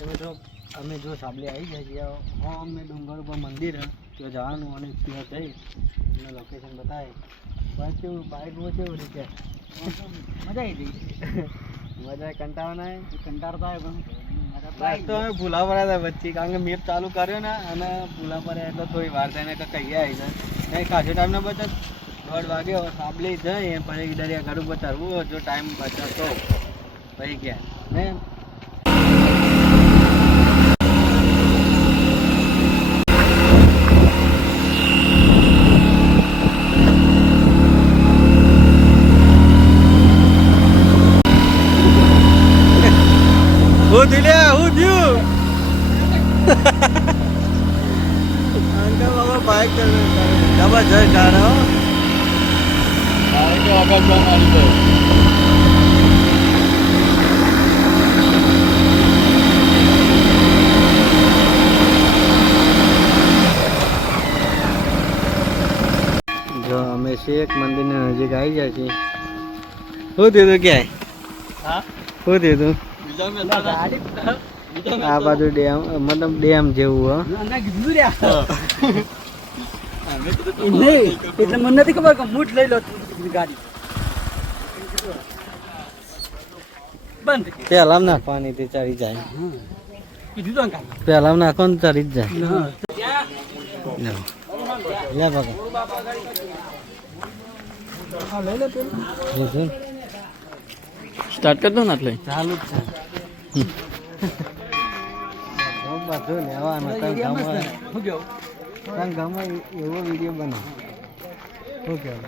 મિત્રો અમે જો સાબલી આવી જાય છે હા અમે ડુંગર ઉપર મંદિર ત્યાં જવાનું અને ત્યાં જઈ અને લોકેશન બતાવે બસ કેવું બાઇકમાં કેવું રીતે મજા આવી ગઈ મજા કંટાળો ના કંટાળો થાય પણ તો અમે ભૂલા પડ્યા હતા વચ્ચે કારણ કે મેપ ચાલુ કર્યો ને અને ભૂલા પડ્યા એટલે થોડી વાર થઈને કહીએ આવી જાય નહીં ખાસો ટાઈમ ના બચત 1:30 વાગે સાબલી જઈ પછી દરિયા ઘર ઉપર ચડવું જો ટાઈમ બચતો પછી ગયા ને बाइक जबरदस्त जा रहा हो जो हमेशा एक मंदिर ने नजीक आई जाए छी हो दे दो क्या है हां हो दे दो आ बाजू डैम मतलब डैम जेवू हो ना कीधुं रे नहीं એટલે મને નથી ખબર કે મૂઠ લઈ લો ગાડી બંધ પેલા નાખવાની તે ચડી જાય કીધું તો કાકા પેલા નાખો ને ચડી જ જાય લે બગા હા લઈ લે પેલું સ્ટાર્ટ કર દો ને એટલે ચાલુ જ છે બધું લેવાનું શું કેવું તને ગમે એવો વિડીયો બનાવ શું કહેવું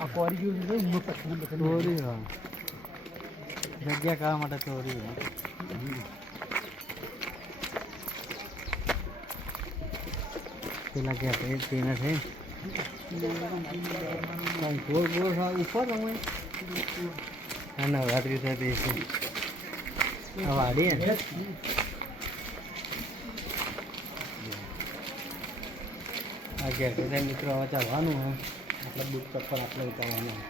આ કોરી જેવું ચોરી હા જગ્યા કરવા માટે ચોરી હોય પેલા ક્યાં તેના છે ગોળ ગોળ ઉપર અમે હા નવરાત્રી થતી છે આ વાડી ગયા મિત્રો હવે ચાલવાનું હોય એટલે બુટ ચપ્પલ આપણે ઉતારવાનું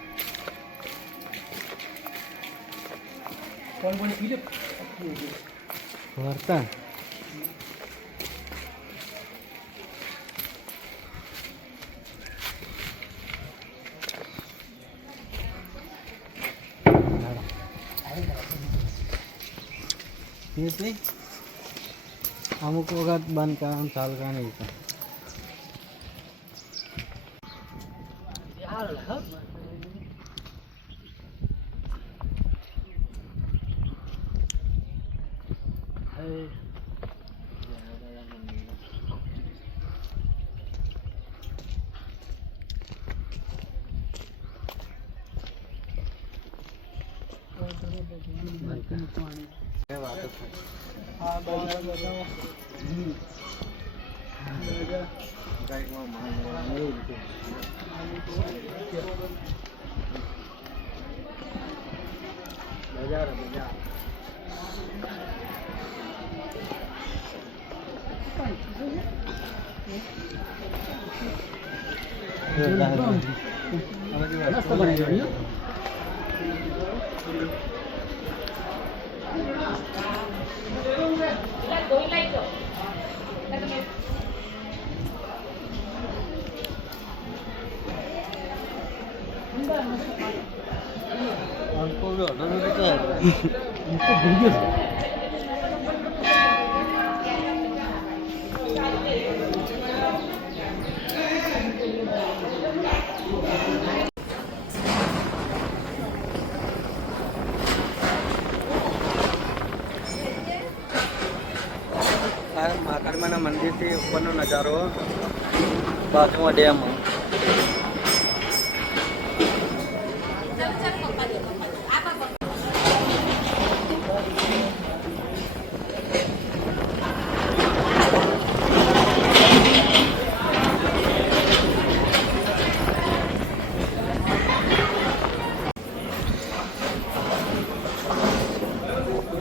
કોણ પીલે વર્તન અમુક વખત બંધ કરવાનું ચાલુ કરવાનું નહીં મહાકાળીમાના મંદિરથી ઉપરનો નજારો બાજુમાં ડેમ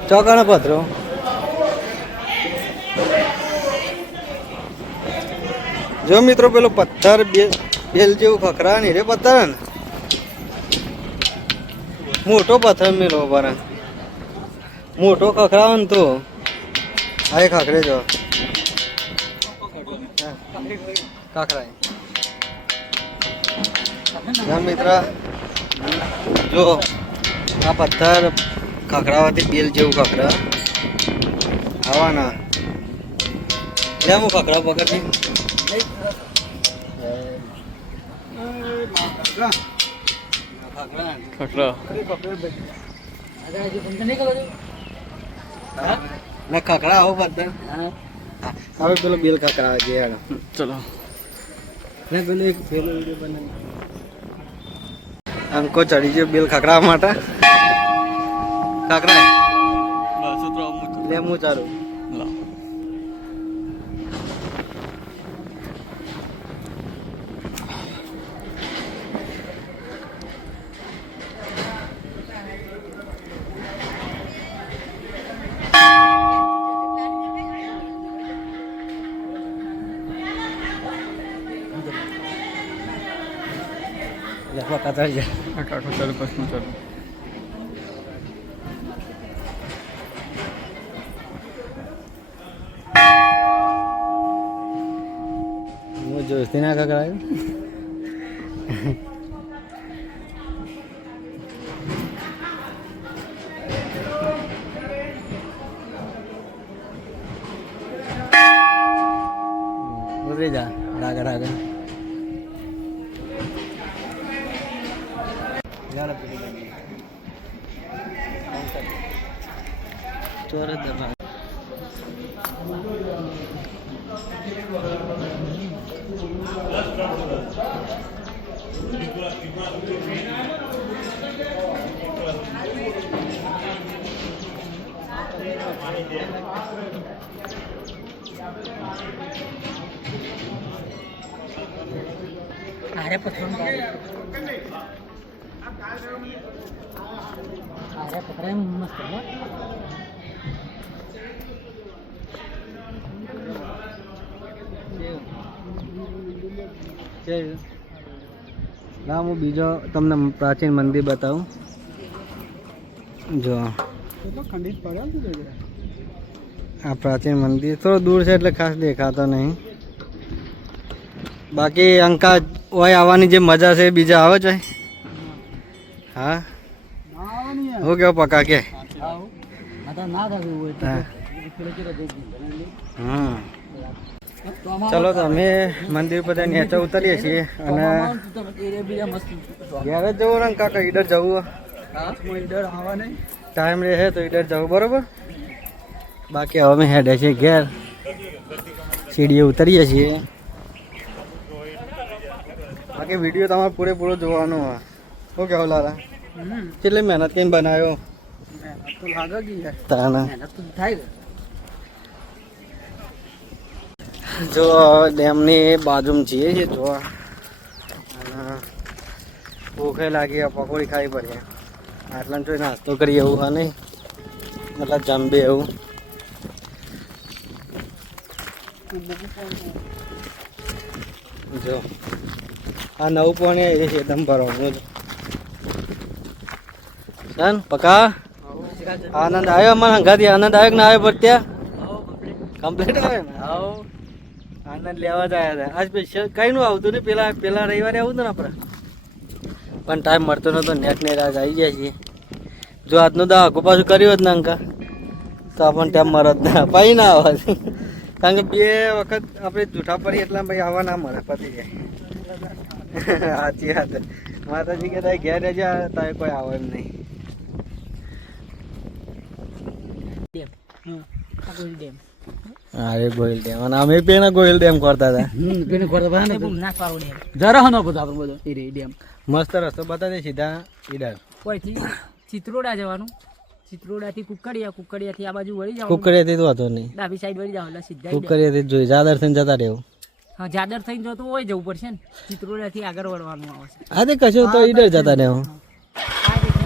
ચોકાનો પથરો જો મિત્રો પેલો પથ્થર બેલ જેવું ખખરા ને રે પથ્થર ને મોટો પથ્થર મેલો પર મોટો ખખરાવો ને તો આ એ ખાખરે જો ખાખરા મિત્ર જો આ પથ્થર ખખરાવાથી બેલ જેવું ખખરા આવાના લે હું ખખરા પકડતી ખખરા આવો પથ્થર હવે પેલો બેલ ખખરા છે ચલો ને પેલું એક પેલો વિડીયો બનાવી અંકો ચડી ગયો બેલ ખખરા માટે ખખરા લે હું ચાલું ચાલો હું જોઈતી ના કકડાયું ઉતરી જા આગળ આગળ ચોર દબા अरे पत्थर मस्त है ना હું બીજો તમને પ્રાચીન મંદિર બતાવું જો ખંડિત પડ્યા આ પ્રાચીન મંદિર થોડું દૂર છે એટલે ખાસ દેખાતો નહીં બાકી અંકા ઓય આવવાની જે મજા છે બીજા આવે છે હા હું કેવું પકા કે ચલો તો અમે મંદિર પર નીચે ઉતરીએ છીએ અને ઘેર જ જવું ને કાકા ઈડર જવું ટાઈમ રહે તો ઈડર જવું બરોબર બાકી હવે અમે હેડે છીએ ઘેર સીડીએ ઉતરીએ છીએ બાકી વિડીયો તમારે પૂરેપૂરો જોવાનો હોય શું કહેવું લારા કેટલી મહેનત કરીને બનાવ્યો જો ડેમની બાજુમાં છીએ છીએ જોવા ભૂખે લાગી પકોડી ખાવી પડે આટલા જોઈ નાસ્તો કરીએ એવું હા નહીં મતલબ જમબે એવું જો આ નવું પાણી એ છે એકદમ ભરવાનું ચાલ પકા આનંદ આવ્યો અમારા હંગાથી આનંદ આવ્યો કે ના આવ્યો પર ત્યાં કમ્પ્લીટ આવે ને આનંદ લેવા જ આવ્યા હતા આજ સ્પેશિયલ કઈ નું આવતું ને પેલા રવિવારે આવું ને આપણે પણ ટાઈમ મળતો નતો નેટ ને રાજ આવી જાય છે જો આજનું દા આખું પાછું કર્યું હોત ને અંકા તો આપણને ટાઈમ મળત ના પાઈ ના આવે કારણ કે 2 વખત આપણે જૂઠા પડી એટલા ભાઈ આવવા ના મળે પતી જાય સાચી વાત માતાજી કે તારી ઘેર રહેજા તારે કોઈ આવે એમ નહીં અરે ગોહિલ ડેમ અને અમે પેલા ગોહિલ ડેમ કરતા હતા જરા હનો બધો આપણો બધો એ ડેમ મસ્ત રસ્તો બતાવે સીધા ઈડર કોઈથી ચિત્રોડા જવાનું ચિત્રોડાથી કુકડિયાથી આ બાજુ વળી જાવ કુકડિયાથી તો હતો નહીં ડાબી સાઈડ વળી જાવ એટલે સીધા કુકડિયાથી જોઈ જાદર થઈને જતા રહેવું હા જાદર થઈને જતો હોય જવું પડશે ને ચિત્રોડાથી આગળ વળવાનું આવશે હા તે કશું તો ઈડર જતા રહેવું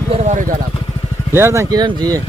આ વારો ચાલ આપણે લેવા તા કિરણ જઈએ